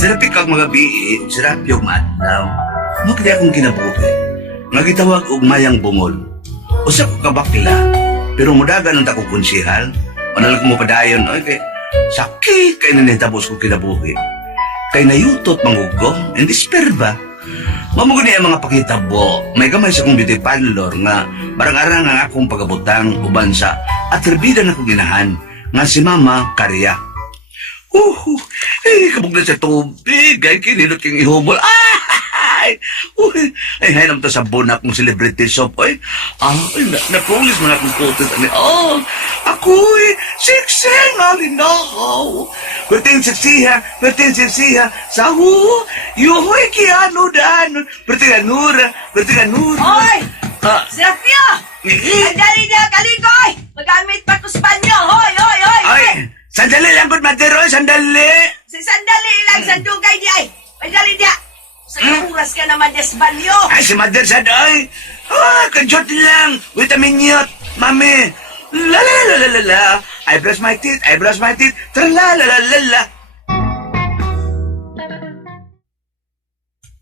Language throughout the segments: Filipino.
Sirapi kag mga bii, sirapi og maadlaw. Mo kaya akong kinabuhi. Nga gitawag og mayang bungol. Usa ko ka bakla, pero mudagan ang tako konsihal. Manalag mo padayon, oy kay sakit kay nanitapos ko kinabuhi. Kay nayutot mangugo, and despair ba? Mamugo niya ang mga pakitabo. May gamay sa kong beauty parlor nga barang-arang ang akong pagabutang uban sa atribida na kong ginahan nga si Mama Karya. Kabog na sa tubig. Ay, kinilot kong ihumol. Ay, hanam to sa bunak mong celebrity shop. Ay, napulis man akong kutis. Ako'y sikseng alinaw. Perting siksiha, sahu, yuhoy kiano dan. Perting anura. Hoy! Serapio! Andali na, kalikoy! Magamit pa ko sa banyo! Hoy! Ay, sandali lang, good mother, sandali. Sandali lang sa dugay di ay! Andali niya! Sa oras ka naman des banyo! Ay, si mother sad, ay. Kanjot lang. Vitamin yot, mami. La. I brush my teeth. Tra-la-la-la-la-la.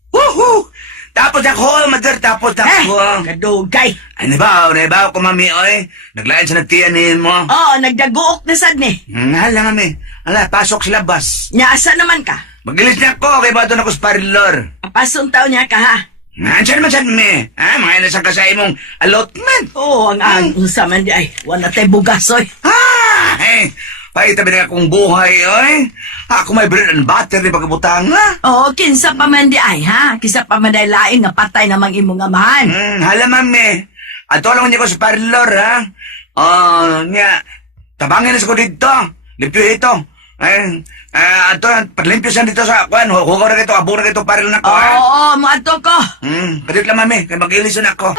Woohoo! Tapos ako, mother, tapos ako. Kadugay! Ay, nabaw ko, mami, oy. Naglayan sa nagtiyanin mo. Oo, nagdaguok na sad ni. Hala, mami. Hala, pasok sa labas. Asa naman ka? Magilis niya ako, kay bato na ko sa parlor. Pasong taon niya ka ha? Nandiyan naman sad, me. Mga inasang ka sa imong allotment. Oo, ang unsa man di ay. Wala tayo bugasoy. Paitabi na akong buhay, oy. Ako may bread and butter ni pagkabutang, ha? Oo, kinsa pa man di ay ha? Kinsa pa man di ay laing nga patay namang imong amahan. Hala, mami. Ato lang niya ko sa parlor, ha? Tabangin na sa ko dito. Limpyo ito. Ato, paglimpyo siya dito sa kwan. Hugo na dito, abo na dito, paril na ko, ha? Oo, maato ko. Kadit lang, mami. Kaya mag-ilisan ako.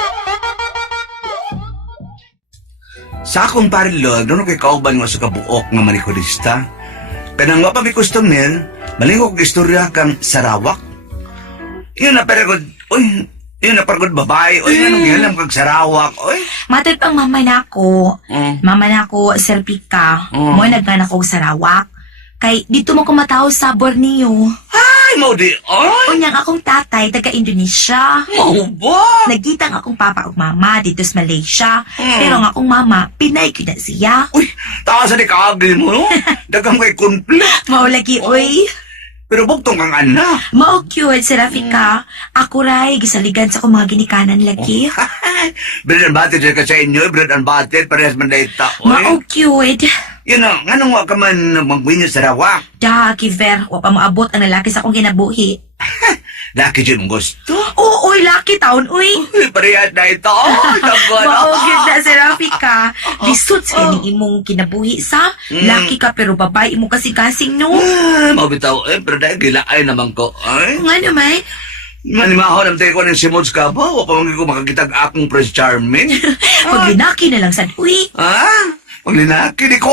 Sa akong parlor, doon kay kauban mo sa kabuok nga manikodista. Kanang wapa may customer, malingok istorya kang Sarawak. Yun na paragod, yun na paragod babae, anong gihalam kang Sarawak, Matod pang mama na ako. Mama na ako, Sir Pika. Mo nagana ko Sarawak. Kay dito mo kumataw sa Borneo. Ay, mau di, Unyang akong tatay, taga-Indonesia. Mau ba? Nagkitang akong papa ug mama dito sa Malaysia. Pero ang akong mama, Pinay ko na siya. Tawa sa di kaagli mo, no? Dagang kay kumple. Maulagi, oy. Pero bugtong kang ana. Mao cute, Sir Rafika. Ako ray, gisaligan sa akong mga ginikanan lagi. Bread and butter dyan ka sa inyo, bread and butter, parehas man na ita, Mao cute. Yun o, nga wa ka man magwinyo sa Sarawak. Da, Kiver, wa pa maabot ang lalaki sa akong kinabuhi. Laki dyan mong gusto. Oo, oy, laki taon, uy. Parehas na ito. Maugit na si Rafika. Lisod sa ni imong kinabuhi sa. Laki ka pero babae mo kasi-kasing no. Mabitaw, pero dahil gilaay naman ko. Nga naman. Manimaho naman tayo ko ng Simons ka ba? O pa ko makakitag akong Prince Charming? Pag linaki na lang sad, uy. Pag linaki ni ko,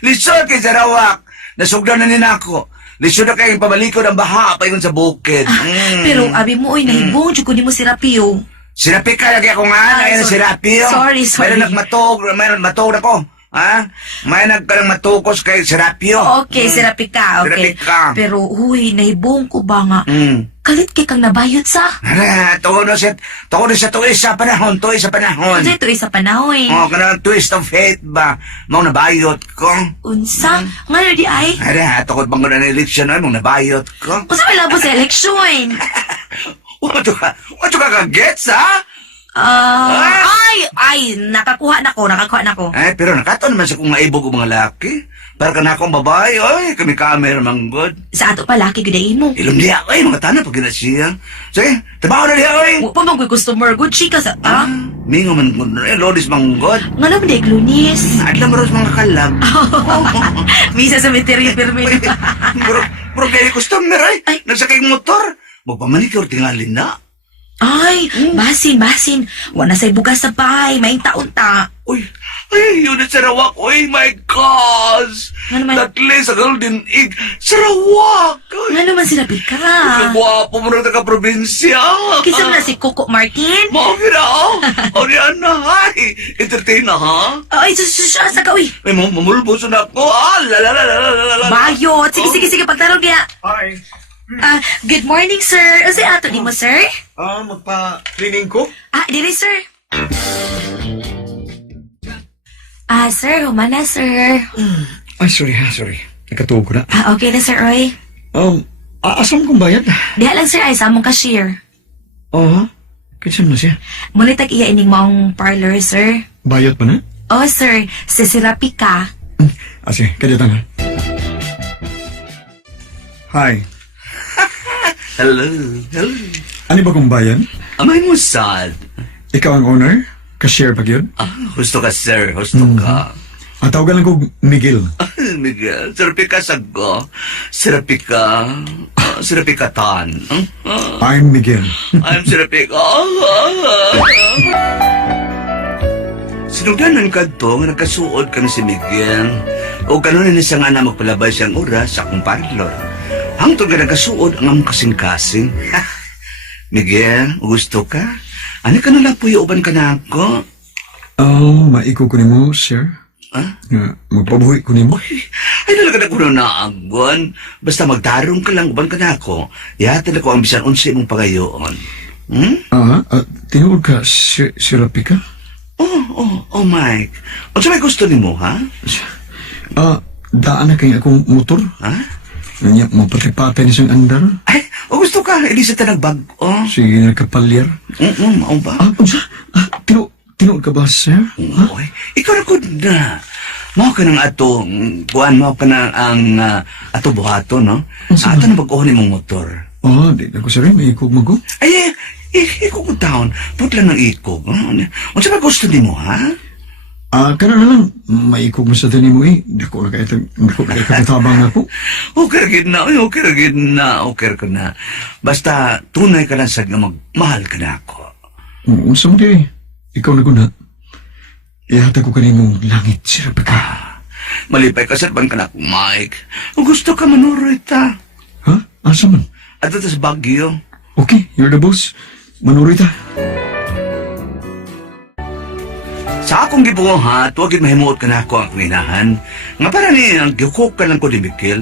lisod kay Sarawak. Nasugdan na nina ako. Lisod na kayong pamalikod ang baha pa yun sa bukid. Pero abi mo, uy, nahibong dyan ko ni mo si Rapio. Sirapi ka lagi ako nga, na si Rapio. Sorry. Mayroon matog na ko. May nagkarang matukos kay Serapio. Okay, si Rapika, okay. Serapika. Pero, huy, nahibong ko ba nga? Kalit kay kang nabayot sa? Tungod na sa tuwis sa panahon. Kasi ito isa panahon. Kanang twist of fate ba? Mau nabayot ko. Unsa? Nga di ay? Tungod bang ko na eleksyon ay, mau nabayot ko. Unsa may labo sa eleksyon? Wato ka kagets, ha? Nakakuha na ko. Pero nakato naman sa kung maibog ang mga laki. Para ka na akong babae, kami kamer manggod. Sa ato pa, laki gudai mo. Ilom diya, mga tanah pag ginasiya. Sige, trabaho na diya, Wa pa mag customer good, chika sa Mingo man, lodis manggod. Nga naman day, Lunis. Adlam ros mga kalag. Misa sa meteri permit. Bro, kaya customer, nagsakay motor. Magpamanikor tingalin na. Ay, basin. Wala sa'y bugas sa bahay, may taon ta. Uy, ay, yun na Sarawak. Uy, my gosh. Ano naman? That place sa Golden Egg. Sarawak. Uy, Nga naman sila, Pika. kagwapo mo na taga-probinsya. Kisa mo na si Coco Martin? Mga kira, o niyan na, ay. Entertain na, ha? Ay, siya sa uy. Ay, mamulbuso na ako. La. Bayot. Sige, pagtarong niya. Hi. Good morning, sir. Kasi ato di mo, sir? Magpa-cleaning ko? Dili, sir. Sir, humana, sir. Ay, sorry. Nakatuog ko na. Okay na, sir, Roy. Asam kong bayad? Diha lang, sir, ay sa among cashier. Oo. Kinsan mo siya? Muna tag-iya ining mong parlor, sir. Bayad pa na? Oh, sir, si Sirapi ka. Sige, kaya tangan. Hi. Hello. Ano ba kong bayan? Amay mo sad. Ikaw ang owner? Cashier pag yun? Husto ka, sir. Husto ka. Tawagan lang ko Miguel. Miguel, Serapika sago. Serapika tan. I'm Miguel. I'm Serapika. Sinugdanan ka to, nga nagkasuod ka na si Miguel. O kanunin niya nga na magpalabay siyang oras sa akong parlor. Hangtod ka nagkasuod ang among kasing-kasing. Miguel, gusto ka? Ano ka nalang puyuban ka na ako? Maiko ko ni mo, sir. Magpabuhi ko ni mo. Ay, nalaga na ko na naagwan. Basta magdarong ka lang, uban ka na ako. Yata na ko ang bisan unsi mong pagayoon. Tinuod ka, Sirapi ka? Oh, Mike. O sa may gusto ni mo, ha? Daan na kayo akong motor. Ha? Nga, mapatipatay ni siyang andar. Ay, o gusto ka, hindi sa tanagbago. Sige, nagkapalyar. Mao ba? Unsa? Tinuod ka ba, sir? Oy, ikaw na good na. Mao ka ng ato, kuan mo ka na ang ato buhato, no? Ato na pag-uhon mong motor. Di na ko, sir. May ikog mo ko. Ay, ikog down. Putla ng ikog. O sa may gusto ni mo, ha? Kana na lang, maikog mo sa tanin mo Dako na kayo katabang ako. Okay ka na. Basta, tunay ka lang sa magmahal ka na ako. Unsa mo di, ikaw na guna. Ihata ko kanimong langit, Sirapi ka. Malipay ka sa ka na ako, Mike. Kung gusto ka manuroy ta. Ha? Asa man? At ito sa Baguio. Okay, you're the boss. Manuri ta. Sa akong gibuhat, huwag mahimuot ka na ako ang inahan. Nga para ni ang gihukok ka lang ko ni Mikil.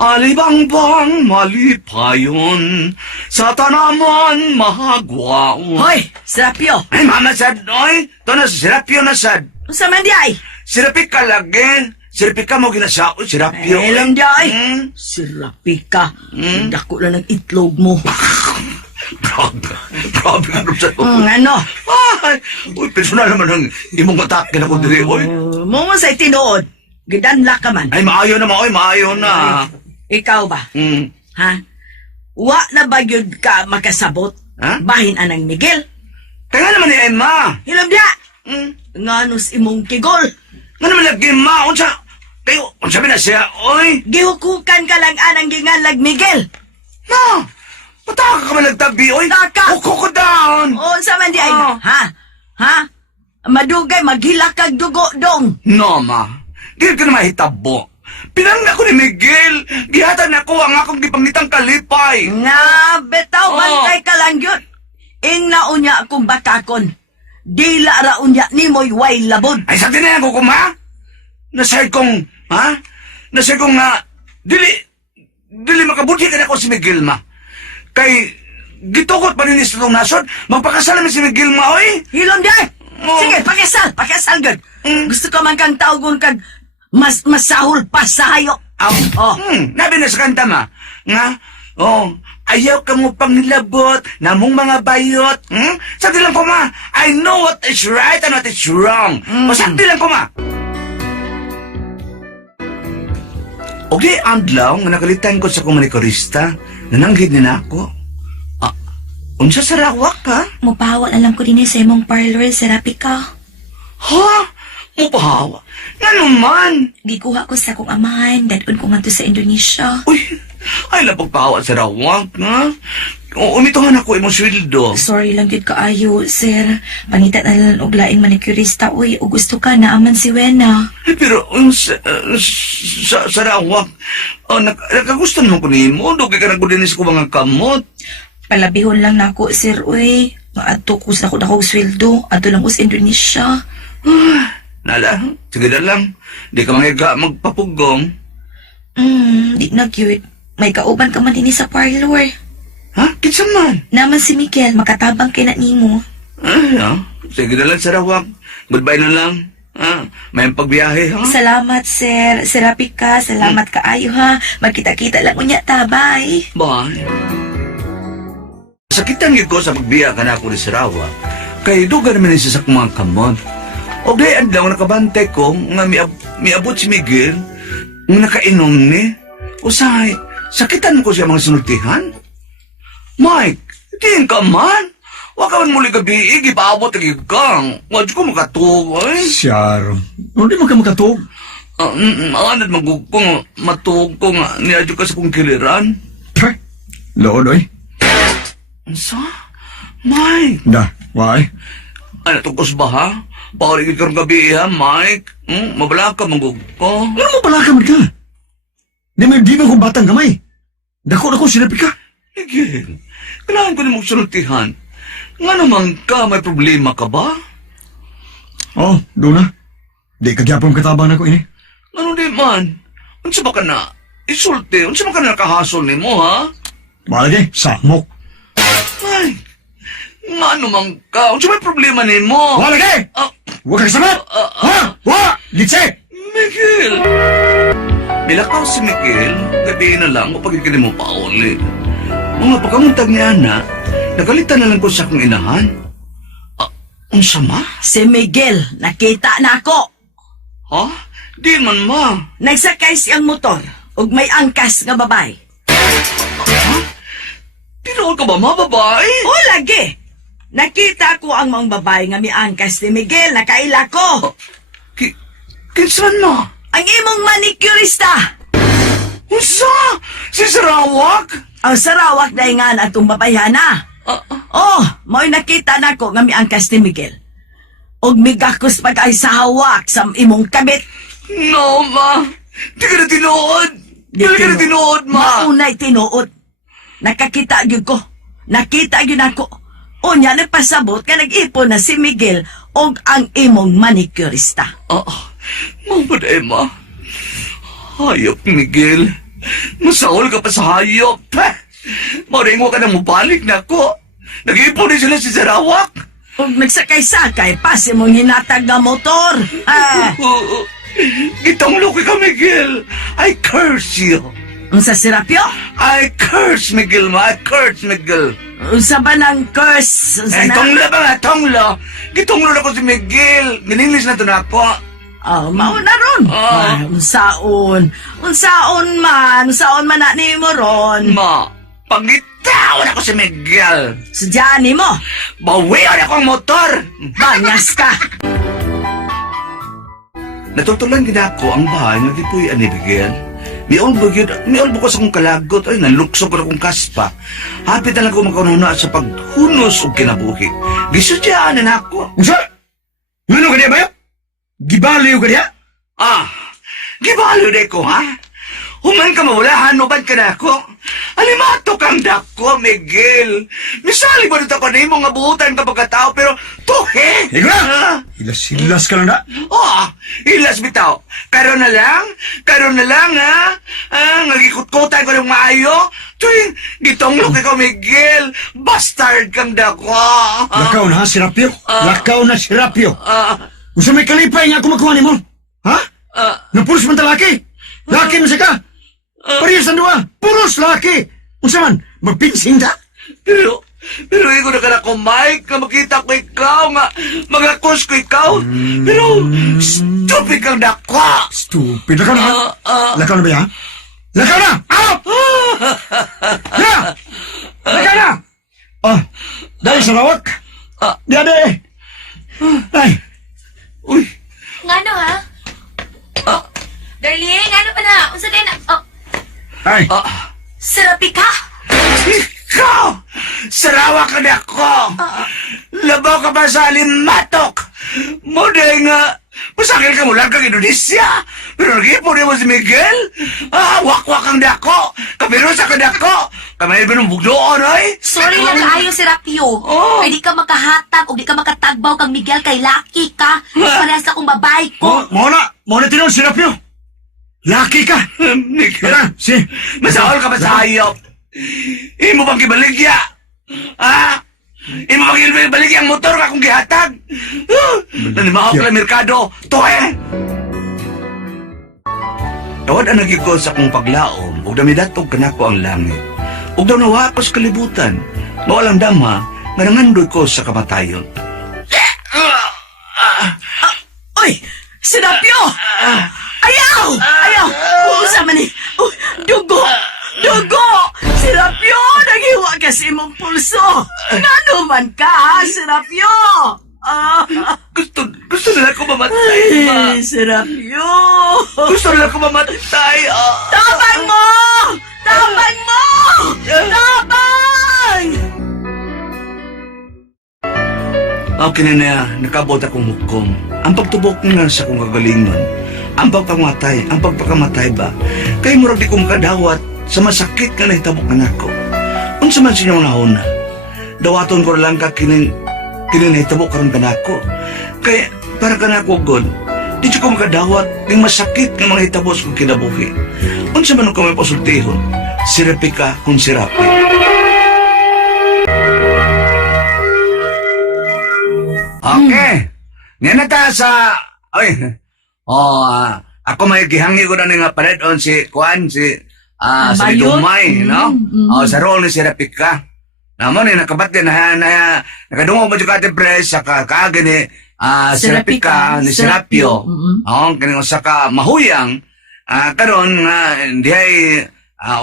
Alibang-bang malipayon, sa tanaman mahagwaon. Hoy, Serapio. Ay, mama sad, oy. Ito na, Serapio na sad. Unsa man di ay? Sirapik ka lagi. Sirapik ka mo ginasao, Serapio. Lang di ay. Hmm? Sirapi ka. Dako na ng itlog mo. Grabe ka sa Ano? Ay, uy, personal naman ang imong atake na ko diri, oy. Mo sa'y tinuod. Gidanla ka man. Ay, maayo na, oy, maayo na. Ikaw ba? Hmm. Ha? Wa na ba yun ka makasabot? Ha? Bahin anang Miguel? Kaya naman ni Emma. Hilom dia! Hmm. Nganus imong kigol. Nga naman lagi, ma, unsa? Kayo, unsa na siya, oy. Gihukukan ka lang anang gingalag Miguel. Ma, pataka ka man nagtabi, oy. Taka. Huko ko down. O, sa man di ay? Oh. Ha? Madugay, maghilak kag dugo dong. No, ma. Di ka na mahitabo. Pinangga ko ni Miguel. Gihatan ako ang akong gipangitang kalipay. Nga, betaw, Oh. bantay ka lang yun. Ingna unya akong batakon. Dila ra unya ni mo'y way labod. Ay, sa tinayan ko, ma. Nasay kong, ha? Nasay kong nga, dili makabuti ka na ko si Miguel, ma. Kay, gitukot pa rin sa itong nasod, magpakasal namin si Miguel, ma, oy. Hilom di ay? Oh. Sige, pakisal gud. Mm. Gusto ko man kang tawgon kag masahol pa sa hayok. Oh. Nabi na sa kanta, ma. Nga, ayaw ka mo panglabot na mong mga bayot. Sakti lang ko, ma. I know what is right and what is wrong. O, sakti lang ko, ma. Okay, adlaw nga nakalitan ko sa komunikorista, nananggid ni na ako. Unsa sa rawak ka? Mupahawa na lang ko din sa imong parlor, Sirapi ka. Ha? Mupahawa? Nga naman? Gikuha ko sa akong amahan, dadun ko nga to sa Indonesia. Uy, ay napagpahawa sa rawak, nga. Umituhan ako imong sweldo. Sorry lang gid kaayo, sir. Pangita na lang og laing manicurista, uy. O gusto ka na aman si Wena. Pero sa Sarawak, nakagusto naman ko nimo. Dugay ka na ko dinis ko mga kamot. Palabihon lang nako, sir, uy. Maato ko sa akong sweldo. Ato lang ko sa Indonesia. Nala, sige na lang. Di ka magpapugong. Di na cute. May kauban ka man din sa parlor. Ha? Kitsa man. Naman si Miguel, makatabang kay na nimo. Sige na lang, Sarawak. Goodbye na lang. May pagbiyahe, ha? Salamat, sir. Serapi ka. Salamat kaayo, ha. Magkita-kita lang unya, tabay. Bye. Sakitan yun ko sa pagbiya ka na ako ni Sarawak. Kay duga naman isa sa mga kamot. O gayan lang nakabantay ko nga miabot si Miguel nga nakainom ni. Usay, sakitan ko siya mga sinultihan. Mike, diin ka man. Waka man muli gabi, ipaabot ang igang. Wadyo ko makatugay. Siyaro. Hindi mo ka makatog. Anad magugkong matug ko nga niadyo ka sa kong kiliran. Pah! Lood, oy. Sa? Mike, Da, why? ano tungkos ba ha? Paurigid ka rin gabi ha, Mike? Mabala ka magugko. Ano mo pala ka, Marka? Di mo kong batang gamay. Dako sinapi ka. Miguel, kailangan ko na magsultihan. Nga naman ka, may problema ka ba? Oh, doon na. Di kagyapong katabang na ko ini. Ano di man? Unsa ba ka na? Isulti, unsa ba ka na nakahasol ni mo, ha? Malagi, samok. Ay, nga naman ka, unsa may problema ni mo? Malagi! Huwag kang sabat! Ha? Wa! Litse! Miguel! Milakaw si Miguel, gabi na lang, kapag ikili mo pa uli. Mga pagkamuntag niya na, nagalitan na lang ko sa akong inahan. Unsa ma? Si Miguel, nakita na ako. Ha? Di man ma. Nagsakay siyang motor ug may angkas nga babay. Tinood ka ba ma, babae? O lagi. Nakita ko ang mga babae nga may angkas ni Miguel, nakaila ko. Kinsan ma? Ang imong manicurista. Unsa? Si Sarawak? Ang Sarawak na nga na itong babayana. Oh, mo'y nakita na ko nga may angkas ni Miguel. Og migakos pag ay sa hawak sa imong kabit. No, ma. Di ka na tinuod. Di ka na tinuod, ma. Maunay tinuod. Nakakita gyud ko. Nakita gyud ako. Unya nagpasabot ka nag-ipon na si Miguel og ang imong manicurista. Mabuday, ma. Hayop, Miguel. Masaol ka pa sa hayop. Maringo ka na mabalik na ako. Nag-ipon din sila si Sarawak. Og nagsakay-sakay pa si mong hinatag nga motor. Gitong luki ka, Miguel. I curse you. Unsa si Rapio? I curse, Miguel, ma. I curse, Miguel. Unsa ba ng curse? Unsa na? Tonglo ba nga, tonglo. Gitonglo na ko si Miguel. Mininglis na to na ako. Mao na ron. Unsaon? Unsaon man na ni mo ron. Ma, pangitawan ako si Miguel. Sudyani mo. Bawian ako ang motor. Banyas ka. Natutulan gina ako ang bahay nga gipuy ani Miguel. Miolbo ko sa kong kalagot. Ay, nalukso ko na kong kaspa. Hapit na lang ko makanuna sa paghunos o kinabuhi. Gisudyaan na ako. Unsa? Ngano ka niya ba yun? Gibaliw ka niya? Gibalo de ko, ha? Human ka mawala, hanuban ka na ako. Alimato kang dako, Miguel. Misali ba dito ko na yung mga buutan ka pagkatao, pero tuhe! Ikaw na! Hilas ka lang na. Hilas bitaw. Karon na lang, ha? Ngagikot-kotan ko ng maayo. Tuwing, gitong look ikaw, Miguel. Bastard kang dako. Lakaw na ha, si Rapio. Lakaw na si Rapio. Kung sa may kalipay nga kumakuha ni mo. Ha? Napulos man talaki. Laki mo siya ka. Parehas ang duwa. Puros laki. Kung saan man, magpinsing da. Pero ikaw na ka na ko, Mike, na makita ko ikaw, magakos ko ikaw. Pero, stupid kang dako. Stupid. Lakaw na ha? Lakaw na ba yan? Lakaw na! Out! Na! Lakaw na! Dahil sa lawak. Dade! Ay! Uy! Ngano, ha? Darling, ano pa na? Unsa din na? Ay! Serapi ka? Ikaw! Sarawa ka na ako! Labaw ka ba sa alimatok? Moday nga, masakil ka mula kang Indonesia. Pero nag-ipon mo si Miguel. Wakwak ang dako. Kapirusa ka dako. Kamay ba ng bugdoon, ay? Sorry lang kaayo, Serapio. Oh. Kay di ka makahatag o di ka makatagbaw kang Miguel kay laki ka. Parehas akong babae ko. Muna tinong Serapio. Laki ka. Miguel, Tara, masahol ka ba sa hayop? Imo bang kibaligya? Imo bang kibaligya ang motor ka kung gihatag? Nanimahok lang merkado. Tohe! Tawad ang nagigol sa kong paglaom, ug damidatog kanako ang langit. Ug daw nawa ko sa kalibutan, mawalang dama, nga nangandoy ko sa kamatayon. Oy! Serapio! Ayaw! Ayaw! Uusa man ni! Dugo! Dugo! Serapio! Naghiwa kasi mong pulso! Nga naman ka, ha, Serapio! Gusto nila ko mamatay, ma. Ay, Serapio! Gusto nila ko mamatay. Tabang mo! Tabang mo! Tabang! Okay na nakabot akong hukom. Ang pagtubok nga sa kong kagalingon. Ang pagpamatay, ang pagpakamatay ba? Kay murag di kong kadawat sa masakit nga nahitabok na nako. Unsa man sinyong nahuna. Dawaton ko lang ka kining nahitabok karon kanako. Kay para kanako god, di ko makadawat ning masakit nga mga hitabos kong kinabuhi. Unsa man ko may pasultihon? Sirapi ka kung sirapi. Okay. Nga na ta sa... ako may gihangi ko na nga pared on si Kuan, si sa Bayot? Dumay, no? Sa role ni Serapika. Naman nakabati na nakadungog mo juga ate pres sa kaagin ni Serapika ni Serapio. Kaning usa ka mahuyang karon nga dihay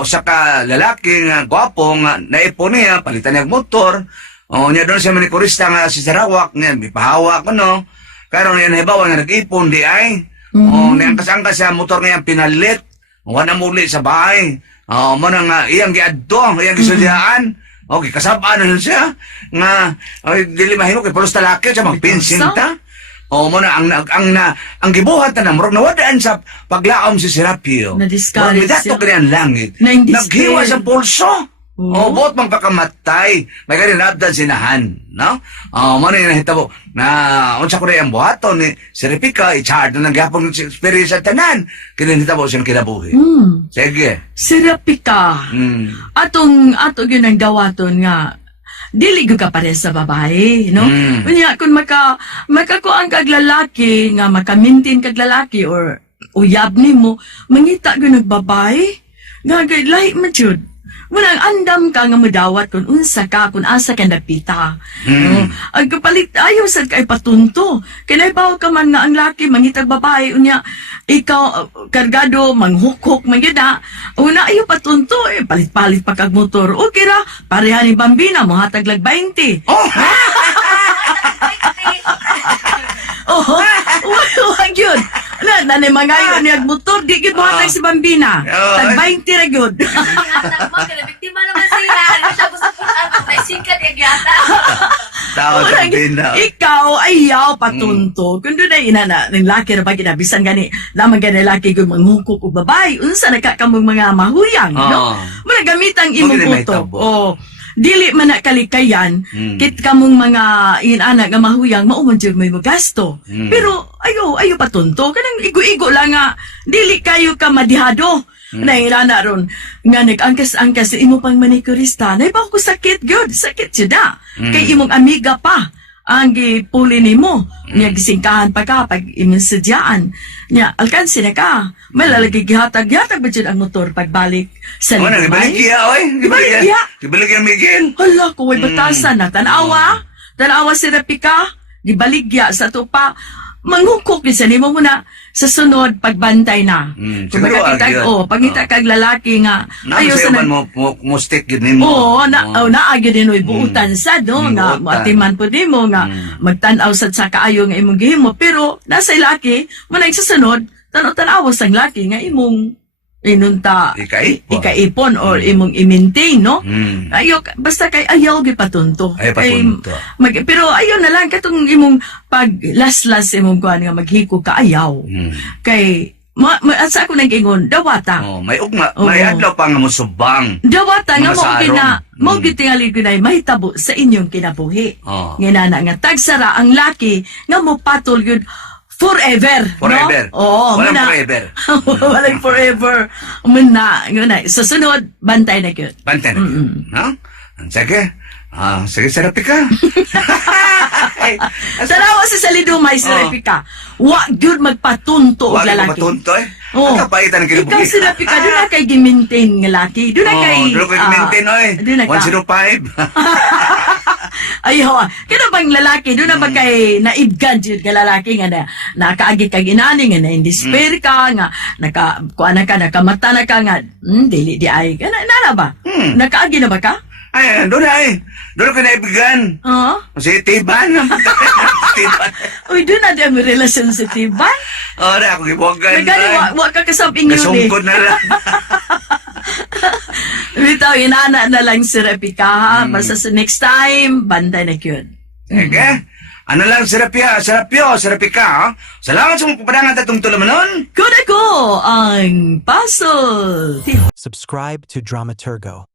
usa ka lalaki nga gwapo nga naipon niya palitan niya motor. Nya doon siya manikurista nga si Sarawak niya bipahawa ko no. Karon yan hibaw nga nag-ipon di ay. Nangkas-angkas sa motor niya pinalit. Wala muli sa bahay. Mo na nga iyang giadto, iyang gisudyaan. Okay, kasabaan na siya. Nga, dili mahimo kay pulos talaki siya magpinsin ta. Mo na ang gibuhat na murag nawadaan sa paglaom si Serapio. Na-discourage siya. siya. Kanyang langit. Na-indisplay. Naghiwa sa pulso. Buot mang pakamatay. May ganyan nabdan sinahan, no? Mo na nahitabo na unsa ko rin ang buhaton ni Serapika, i-charge na nagyapon ng experience sa tanan. Kinahitabo siyang kinabuhi. Sige. Serapika! Atong yun ang dawaton nga dili gyud ka pare sa babae, no? Unya kung makakuan kag lalaki nga makamintin kag lalaki or uyab nimo, mangita gyud nagbabae. Nga lahi man jud. Munang andam ka nga madawat kung unsa ka, kung asa ka napita. Ang kapalit ayaw sad kay patunto. Kinaibaw ka man nga ang laki, mangitag babae, unya, ikaw, kargado, manghukok, mangyada. Una ayaw patunto, palit-palit pa kag motor. Okay ra, pareha ni Bambina, mahatag lag 20. Wag yun. Nanay mga yun, motor, di yun mahatag si Bambina. Tag 20 ra yun. Hatag mo, kinabiktima naman sila. Ano siya gusto po may sikat yung yata. Tao sa Bambina. Ikaw, ayaw patunto. Kung doon ay inana, ng laki na ba ginabisan gani, naman gani laki kung manghukok o babay, unsa nakakamong mga mahuyang, no? Muna gamitang imong puto. Dili man na kalikayan, kit kamong mga inana nga mahuyang, mauman dyan may magasto. Pero, ayaw patunto. Kanang igo-igo lang nga, dili kayo ka madihado. Nailana ron, nga nag-angkas-angkas sa imo pang manikurista, na iba ko sakit, good, sakit siya da. Kay imong amiga pa, ang gipuli nimo, niya gisingkahan pa ka, pag imong sadyaan, niya, alkansi na ka, malalagi gihatag-hatag ba dyan ang motor pagbalik sa Ano, Libay? gibaligya, oy. Gibaligya? Gibaligya, Miguel. Hala, kuway batasan na. Tanawa si Repika, gibaligya sa tupa. Manghukok ni sa nimo muna sa sunod pagbantay na. Kung siguro, makakita, pangita kag lalaki nga, Ayaw sa man mo stick yun nimo. naagyo din oy buutan sad, no? Nga, buutan. matiman po din mo, nga, magtanaw sad sa kaayo nga imong gihimo. Pero, nasa laki, muna sa sunod, tanaw-tanawas ang laki nga imong inunta Ikaipon. ikaipon or imong i-maintain, no? Hmm. Ayaw, basta kay ayaw gi patunto. Ay, patunto. Pero ayaw na lang katong imong pag las-las imong kuan nga maghikog ka ayaw. Hmm. Kay at sa ako nang ingon, dawata. Oh, may ugma, Oo. may adlaw pa nga mo subang. Dawata nga Mga mo saron. gina, mo Mm. gitingali ginay mahitabo sa inyong kinabuhi. Oh. Nginana nga tagsara ang laki nga mo patol gyud forever, Forever. no? Oo, Walang muna. forever. Walang forever. Muna, nguna. Sa sunod, bantay na gyud. Bantay na. No? Sige. Sige, sarapi ka. Tarawa sa salidumay sa Oo. repika. Wa gyud magpatunto og Huwag ako lalaki. matunto eh. Oo. Ang kapaitan ng kinabuhi. Ikaw sa repika, doon na kay gimintain nga laki. Doon na kay... Doon kayo maintain, oy. Doon na ka. 105. Ayaw, kaya bang lalaki, doon na ba kay naibgan dyan ka lalaki nga na nakaagi ka ginani nga na indispair ka nga kuana ka nakamata na ka nga dili di ay nara ba? Nakaagi na ba ka? Ay, doon na eh. Doon ko naibigan. Oo. Kasi tiban. Tiban. Uy, doon na di ang relasyon sa tiban. Ora, ako gibuwagan. Nagani, wa ka kasabing yun eh. Nasungkod na lang. Bitaw, inana na lang si Repika ha. Basta sa next time, bantay na yun. Sige. Ano lang, serapi ka, ha? Salamat sa mga papadangan tatong tulamanon. Kuna ko ang paso. Subscribe to Dramaturgo.